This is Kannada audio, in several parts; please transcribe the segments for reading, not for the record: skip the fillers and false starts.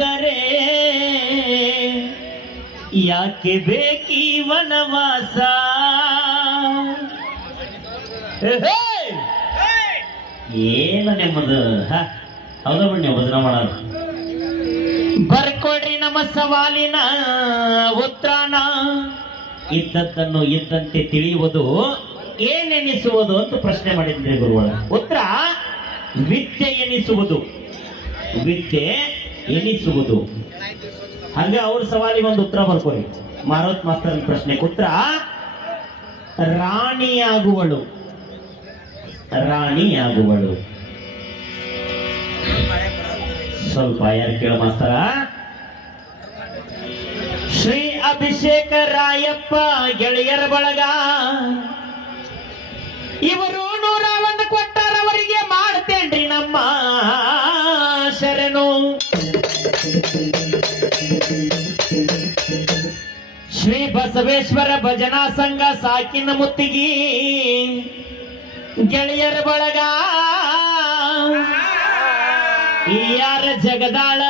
ಆಗಿದ್ದರೆ ಯಾಕೆ ಬೇಕಿ ವನವಾಸ. ಏನು ನಿಮ್ಮದು ಹೌದ ಬಣ್ಣಿ ಭಜನ ಮಾಡೋದು. ಬರ್ಕೊಡ್ರಿ ನಮ್ಮ ಸವಾಲಿನ ಉತ್ತರಾನ. ಇದ್ದದ್ದನ್ನು ಇದ್ದಂತೆ ತಿಳಿಯುವುದು ಏನೆನಿಸುವುದು ಅಂತ ಪ್ರಶ್ನೆ ಮಾಡಿದ್ರಿ ಗುರುಗಳ. ಉತ್ತರ ವಿದ್ಯೆ ಎನಿಸುವುದು. ವಿದ್ಯೆ ಎನಿಸುವುದು. ಹಂಗ ಅವ್ರ ಸವಾಲಿಗೆ ಒಂದು ಉತ್ತರ ಬರ್ಕೊರಿ. ಮಾರುತ್ ಮಾಸ್ತರ್ ಪ್ರಶ್ನೆಗೆ ಉತ್ತರ ರಾಣಿಯಾಗುವಳು. ರಾಣಿಯಾಗುವಳು. ಸ್ವಲ್ಪ ಯಾರು ಕೇಳ ಮಾಸ್ತರ. ಶ್ರೀ ಅಭಿಷೇಕ ರಾಯಪ್ಪ ಗೆಳೆಯರ ಬಳಗ ಇವರು 101 ಕೊಟ್ಟಾರವರಿಗೆ ಮಾಡ್ತೇನ್ರಿ ನಮ್ಮ ಶರಣು. ಶ್ರೀ ಬಸವೇಶ್ವರ ಭಜನಾ ಸಂಘ ಸಾಕಿನ ಮುತ್ತಿಗಿ ಗೆಳೆಯರ ಬಳಗ ಯಾರ ಜಗದಾಳ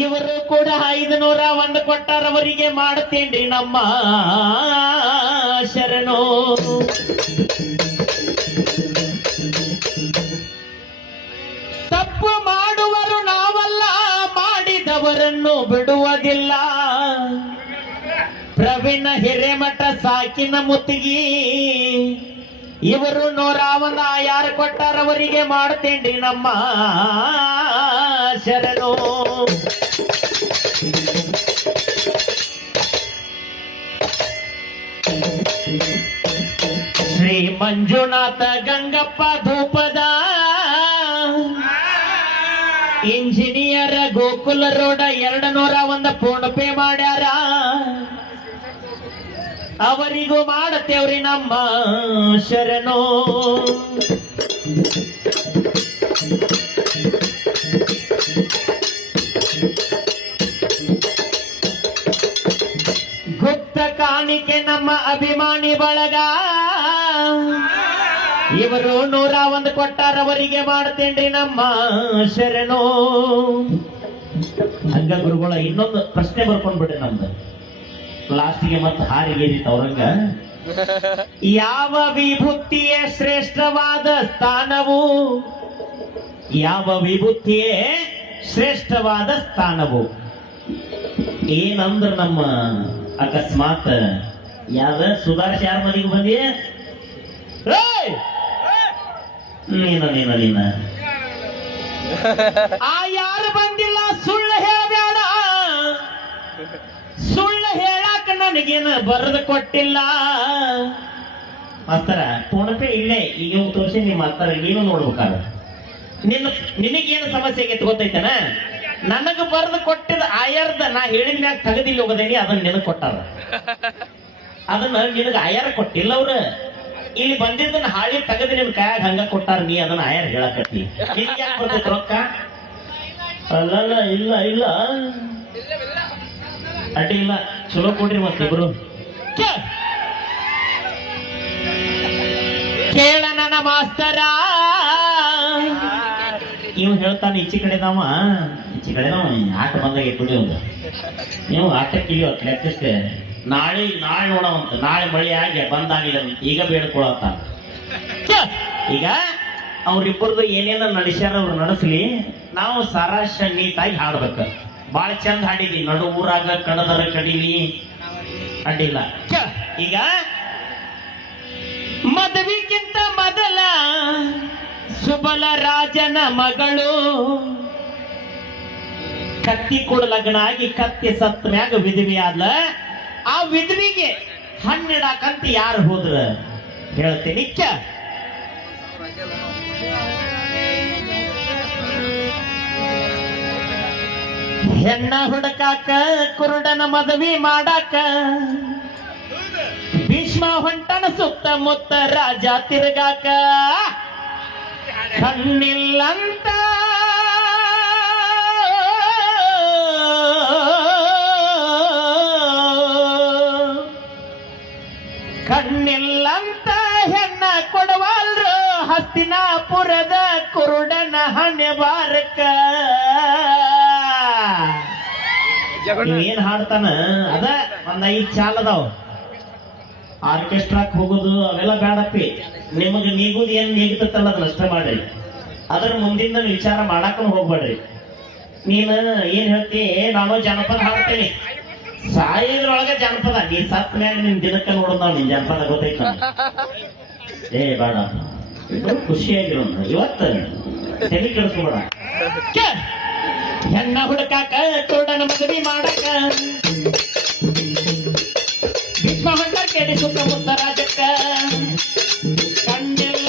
ಇವರು ಕೂಡ 501 ಕೊಟ್ಟಾರವರಿಗೆ ಮಾಡ್ತೇನ್ರಿ ನಮ್ಮ ಶರಣು. ತಪ್ಪು ಮಾಡುವರು ನಾವಲ್ಲ, ಮಾಡಿದವರನ್ನು ಬಿಡುವುದಿಲ್ಲ. ಪ್ರವೀಣ ಹಿರೇಮಠ ಸಾಕಿನ ಮುತ್ತಿಗಿ ಇವರು 101 ಯಾರು ಕೊಟ್ಟಾರವರಿಗೆ ಮಾಡ್ತೇನ್ರಿ ನಮ್ಮ ಶರಣು. Shri Manjunatha Gangappa Dhupada engineer Gokul road 201 PhonePe ಮಾಡ್ಯಾರ. ಅವರಿಗೂ ಮಾಡತ್ತೇವ್ರಿ ನಮ್ಮ ಶರಣು. ಗುಪ್ತ ಕಾಣಿಕೆ ನಮ್ಮ ಅಭಿಮಾನಿ ಬಳಗ ಇವರು 101 ಕೊಟ್ಟಾರವರಿಗೆ ಮಾಡ್ತೇನ್ರಿ ನಮ್ಮ ಶರಣು. ಹಂಗ ಗುರುಗಳ ಇನ್ನೊಂದು ಪ್ರಶ್ನೆ ಬರ್ಕೊಂಡ್ ಬಿಡ್ರಿ ನಮ್ದು. ಲಾಸ್ಟಿಗೆ ಮತ್ತೆ ಹಾರಿಗೇರಿತ ಅವ್ರಂಗ. ಯಾವ ವಿಭೂತಿಯ ಶ್ರೇಷ್ಠವಾದ ಸ್ಥಾನವು? ಯಾವ ವಿಭೂತಿಯೇ ಶ್ರೇಷ್ಠವಾದ ಸ್ಥಾನವು? ಏನಂದ್ರ ನಮ್ಮ ಅಕಸ್ಮಾತ್ ಯಾವ್ದ ಸುಧಾರಿಸಿ ಯಾರ ಮನೆಗೆ ಬಂದಿ ನೀನ ಆ ಯಾರು ಬಂದಿಲ್ಲ ಸುಳ್ಳು ಹೇಳಬೇಡ. ಸುಳ್ಳು ಹೇಳಾಕ ನನಗೇನು ಬರೆದು ಕೊಟ್ಟಿಲ್ಲ. ಮಾಸ್ತರ ಫೋನ್ ಪೇ ಇಲ್ಲೇ ಈಗ ತೋರಿಸಿ ನಿಮ್ಮ ಮಾಸ್ತರ ನೀನು ನೋಡ್ಬೇಕಾಗ ನಿನಗೇನು ಸಮಸ್ಯೆ ಆಗೈತೆ ಗೊತ್ತೈತನ. ನನಗ ಬರೆದು ಕೊಟ್ಟಿದ ಆಯರ್ದ ನಾ ಹೇಳಿದ ಮ್ಯಾಗ ತಗದಿಲ್ಲ ಹೋಗದೇನಿ ಅದನ್ನ ನಿನಗ್ ಕೊಟ್ಟಾರ. ಅದನ್ನ ನಿನಗ ಆಯರ್ ಕೊಟ್ಟಿಲ್ಲ ಅವ್ರ. ಇಲ್ಲಿ ಬಂದಿದ್ದನ್ನ ಹಾಳಿ ತಗದಿ ನಿನ್ ಕೈಯಾಗ ಹಂಗ ಕೊಟ್ಟಾರ. ನೀ ಅದನ್ನ ಆಯರ್ ಹೇಳಕತ್ತಿ. ನಿನಗೆ ಯಾಕೆ ಬರ್ತೈತಿ ರೊಕ್ಕ? ಅಲ್ಲಲ್ಲ ಇಲ್ಲ ಇಲ್ಲ ಅಡ್ಡಿ ಇಲ್ಲ. ಚಲೋ ಕೊಡ್ರಿ ಮತ್ತಿಬ್ರು. ಕೇಳ ನನ್ನ ಮಾಸ್ತರ. ಇವ್ ಹೇಳ್ತಾನೆ ಈಚೆ ಕಡೆದವ ಆಟ ಬಂದಾಗ ಬಿಡಿ ಒಂದು ನೀವು ಆಟಕ್ಕೆ ಇಳಿಯೋತ್ ಲೆಕ್ಕಕ್ಕೆ ನಾಳೆ ನೋಡವಂತ. ನಾಳೆ ಮಳೆ ಆಗಿ ಬಂದಾಗಿಲ್ಲ ಈಗ ಬೇಡ್ಕೊಳತ್ತ. ಈಗ ಅವ್ರಿಬ್ಬರದು ಏನೇನ ನಡೆಸ್ಯಾರ ಅವ್ರು ನಡೆಸ್ಲಿ. ನಾವು ಸಾರಾಶ ನೀಟಾಗಿ ಹಾಡ್ಬೇಕು. ಬಾಳ ಚಂದ ಹಾಡಿದಿ. ನಡು ಊರಾಗ ಕಡದರ ಕಡಿಲಿ ಅಡ್ಡಿಲ್ಲ. ಈಗ ಮದುವೆಗಿಂತ ಮೊದಲ ಸುಬಲ ರಾಜನ ಮಗಳು ಕತ್ತಿ ಕೂಡ ಲಗ್ನ ಆಗಿ ಕತ್ತಿ ಸತ್ತ ಮ್ಯಾಗ ವಿಧವಿ ಆದ್ಲ. ಆ ವಿಧವಿಗೆ ಹಣ್ಣಿಡಾಕಂತ ಯಾರು ಹೋದ್ರ ಹೇಳ್ತೇನೆ. ಹೆಣ್ಣ ಹುಡುಕಾಕ ಕುರುಡನ ಮದುವೆ ಮಾಡಾಕ ಭೀಷ್ಮ ಹೊಂಟನ ಸುತ್ತಮುತ್ತ ರಾಜ ತಿರುಗಾಕ. ಕಣ್ಣಿಲ್ಲಂತ ಕಣ್ಣಿಲ್ಲಂತ ಹೆಣ್ಣ ಕೊಡವಾಲ್ರು ಹಸ್ತಿನಾಪುರದ ಕುರುಡನ ಹಣೆ ಬಾರಕ. ನೀವ್ ಏನ್ ಹಾಡ್ತಾನ ಅದ ಒಂದ್ 5 ಚಾಲ್ ಅದಾವ. ಆರ್ಕೆಸ್ಟ್ರಾಕ್ ಹೋಗೋದು ಅವೆಲ್ಲ ಬೇಡಪ್ಪಿ. ನಿಮಗ್ ನೀಗುದು ಏನ್ ನೀಗ್ತಲ್ಲ ಅದನ್ನ ಅಷ್ಟ ಮಾಡ್ರಿ. ಅದ್ರ ಮುಂದಿನ ವಿಚಾರ ಮಾಡಾಕ ಹೋಗ್ಬೇಡ್ರಿ. ನೀನ್ ಏನ್ ಹೇಳ್ತಿ, ನಾನು ಜನಪದ ಹಾಡ್ತೇನೆ, ಸಾಯೋದ್ರೊಳಗ ಜನಪದ. ನೀ ಸತ್ ಮ್ಯಾಗ ನಿನ್ ದಿನಕ್ಕ ನೋಡೋದ್ ನಾವ್ ನಿನ್ ಜನಪದ ಗೊತ್ತೈತ. ಏ ಬೇಡ, ಖುಷಿಯಾಗಿರೋ ಇವತ್ತ ತಲೆ ಕೆಡಿಸ್ಬೇಡ. ಹೆಣ್ಣ ಹುಡುಕಾಕ ಕುರುಡನ ಮದುವೆ ಮಾಡಕ ಭೀಷ್ಮ ಹೊಂಡ ಕೇಳಿ ಸುತ್ತಮುತ್ತ ರಾಜಕ್ಕ ಕಣ್ಣಿಲ್ಲ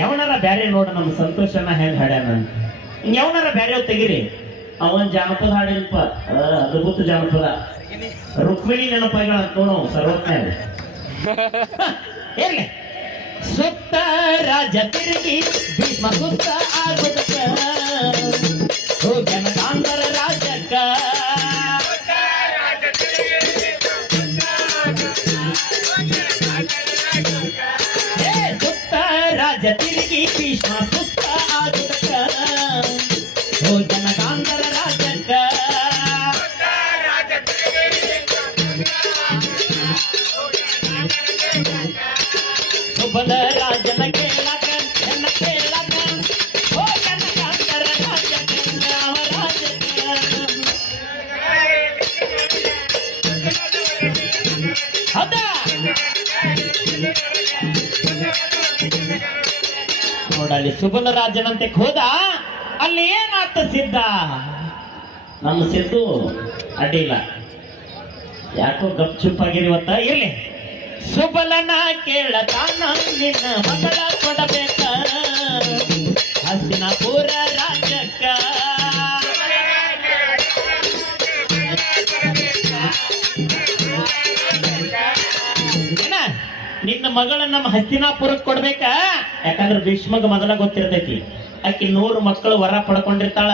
ಯಾವನಾರ ಬ್ಯಾರೆ ನೋಡ ನಮ್ಮ ಸಂತೋಷನ ಹೆಂಗ್ ಹಾಡ್ಯಾನ. ಯಾವನಾರ ಬ್ಯಾರೆ ತೆಗಿರಿ. ಅವನ್ ಜಾನಪದ ಹಾಡಿಲ್ಪ, ಅದ್ಭುತ ಜಾನಪದ. ರುಕ್ಮಿಣಿ ನೆನಪಾಗಳ ನೋಡು ಸರ್ವಜ್ಞ ಇರ್ಲಿ. ಸುತ್ತ ರಾಜ ತಿರುಗಿ ಭೀಷ್ಮ ಸುತ್ತ ಆಗುತ್ತ ಜನಕಾಂತರ ರಾಜಕ್ಕ ರಾಜ ತಿರುಗಿ ಭೀಷ್ಮ ಸುತ್ತ ಆಗುತ್ತ ಜನಕಾಂತರ ರಾಜಕ್ಕ ಸುಬಲ ರಾಜನ ಕೇಳಕ ಎನ್ನ ಕೇಳಕ ಜನಕಾಂತರ ರಾಜಕ್ಕ ರಾಜಕ್ಕ ಹೌದಾ. ನೋಡಲ್ಲಿ ಸುಬಲ ರಾಜನಂತೆ ಹೋದ, ಅಲ್ಲಿ ಏನಾತ ಸಿದ್ಧ. ನಮ್ಮ ಸಿದ್ದು ಅಡ್ಡಿಲ್ಲ, ಯಾಕೋ ಗಪ್ ಚುಪ್ಪಾಗಿರುವತ್ತ. ಇರ್ಲಿ. ಸುಬಲನ ಕೇಳತಾನ ನಿನ್ನ ಮಗಳ ಕೊಡಬೇಕ ಹಸ್ತಿನಾಪುರ ರಾಜಕ್ಕ. ನಿನ್ನ ಮಗಳ ನಮ್ಮ ಹಸ್ತಿನಾಪುರಕ್ಕೆ ಕೊಡ್ಬೇಕ. ಯಾಕಂದ್ರೆ ಭೀಷ್ಮಗ ಮೊದಲ ಗೊತ್ತಿರ್ತೈತಿ, ಆಕಿ 100 ಮಕ್ಕಳು ವರ ಪಡ್ಕೊಂಡಿರ್ತಾಳ.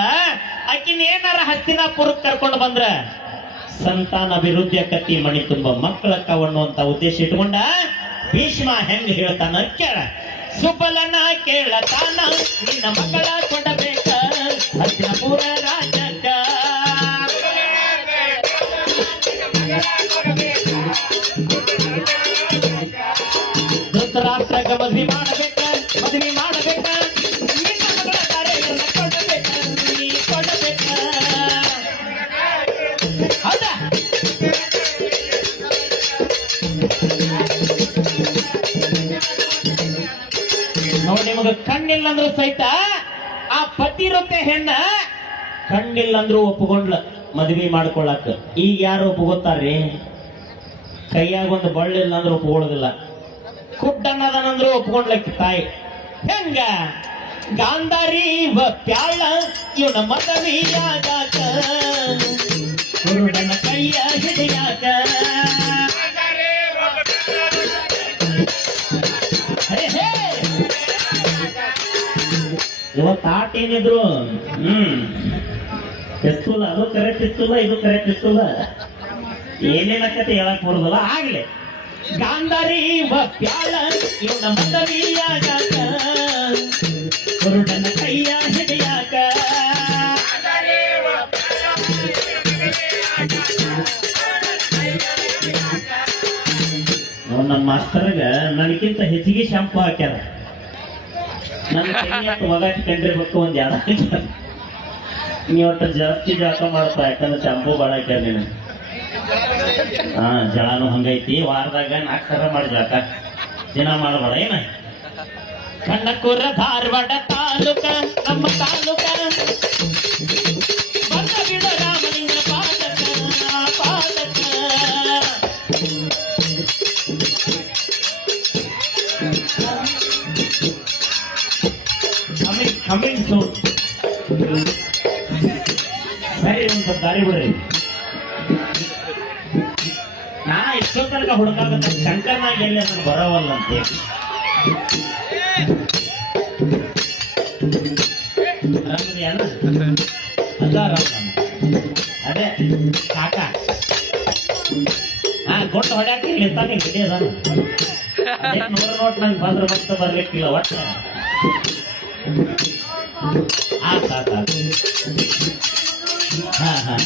ಆಕಿನ ಏನಾರ ಹಸ್ತಿನಾಪುರಕ್ಕೆ ಕರ್ಕೊಂಡು ಬಂದ್ರ ಸಂತಾನ ಅಭಿವೃದ್ಧಿ ಆಕತಿ, ಮಣಿ ತುಂಬ ಮಕ್ಕಳಕ್ಕ ಅನ್ನುವಂತ ಉದ್ದೇಶ ಇಟ್ಕೊಂಡ ಭೀಷ್ಮ ಹೆಂಗ್ ಹೇಳ್ತಾನ ಕೇಳ. ಸುಬಲನ ಕೇಳತಾನ ನಿನ್ನ ಮಗಳ ಕೊಡಬೇಕ ಹಸ್ತಿನಾಪುರ ರಾಜಕ್ಕ. ಧೃತರಾಷ್ಟ್ರಗ ಮದ್ವಿ ಮಾಡಬೇಕ, ಮದ್ವಿ ಮಾಡಬೇಕ, ನಿನ್ನ ಮಗಳ ಕಾರ್ಯಗಳನ್ನ ಕೊಡಬೇಕ, ನೀ ಕೊಡಬೇಕ. ಹೌದಾ. ನೋಡಿ, ನಿಮಗ ಕಣ್ಣಿಲ್ಲ ಅಂದ್ರೂ ಸಹಿತ ಆ ಪತಿರೊತ್ತೆ ಹೆಣ್ಣ ಕಣ್ಣಿಲ್ಲ ಅಂದ್ರೂ ಒಪ್ಪುಕೊಂಡ್ಲ ಮದ್ವಿ ಮಾಡ್ಕೊಳಕ. ಈಗ ಯಾರು ಒಪ್ಪುಗೊತ್ತಾರ್ರಿ? ಕೈಯಾಗ ಒಂದು ಬಳ್ಳಿಲ್ಲ ಅಂದ್ರೂ ಒಪ್ಕೊಳ್ಳೋದಿಲ್ಲ. ಕುಡ್ಡನ್ನದನಂದ್ರು ಒಪ್ಕೊಂಡ್ಲಕ್ಕಿ ತಾಯಿ. ಹೆಂಗ ಗಾಂಧಾರಿ ಪ್ಯಾಳ ಇವನ ಮದವಿಯಾಗಾಕ ಕುರುಡನ ಕೈಯ ಹಿಡಿಯಾಕ. ಇವತ್ತು ಆಟ ಏನಿದ್ರು ಎಸ್ತುಲ್ಲ, ಅದು ಕರೆಕ್ಟ್ ಇಸ್ತುಲ್ಲ, ಇದು ಕರೆಕ್ಟ್ ಇಸ್ತುಲ್ಲ, ಏನೇನಕ್ಕತೆ ಹೇಳಕ್ ಬರುದಲ್ಲ. ಆಗ್ಲಿ. ಗಾಂಧಾರಿ ಪ್ಯಾಳ ಇವನ ಮದವಿಯಾಗಾಕ ಕುರುಡನ ಕೈಯ ಹಿಡಿಯಾಕ. ನಮ್ಮ ಮಾಸ್ತರ್ಗ ನನಗಿಂತ ಹೆಚ್ಚಿಗೆ ಶಾಂಪು ಹಾಕ್ಯಾರ. ನನ್ನ ಒಗಾಟಿ ಕಂಡಿರ್ಬೇಕು ಒಂದ್ ಯಾರ. ನೀವಟ್ಟು ಜಾಸ್ತಿ ಜಾಕ ಮಾಡ್ತಾ, ಯಾಕಂದ್ರೆ ಶಾಂಪು ಬಾಳ ಹಾಕ್ಯಾರ ನೀನು. ಜಳಾನು ಹಂಗೈತಿ. ವಾರದಾಗ 4 ಸಲ ಮಾಡಿ ಜಾಕ, ದಿನ ಮಾಡಬೇಡ ಏನ. ಕನಕಪುರ ಧಾರವಾಡ ತಾಲೂಕ ನಮ್ಮ ತಾಲೂಕ ಬಂದ ಬಿಡ ರಾಮಲಿಂಗ ಪಾದಕ ಪಾದಕ. Coming soon. ಸರಿ, ಒಂದು ದಾರಿ ಬಿಡ್ರಿ. ನಾ ಇಷ್ಟೋ ತನಕ ಹುಡುಕಾಗತ್ತ ಶಂಕರ್ನಾಗ ಎಲ್ಲಿ ಅದನ್ನು ಬರೋವಲ್ಲ ಅಂತೇಳಿ ಆರಾಮದಿಯಣ್ಣ? ಅಲ್ಲ ಆರಾಮ. ಅದೇ ಕಾಕ ಕೊಟ್ಟು ಹೊಡ್ಯಾಕ ಇರ್ತಾನೆ ಬಿಡಿ ಅದಾನ. ಅದೇ ನೋಟ್ ನಂಗೆ ಬಂದ್ರೆ ಮತ್ತೆ ಬರ್ಲಿಕ್ಕಿಲ್ಲ ಒಟ್ಟ ಆತ ಹಾ ಹಾ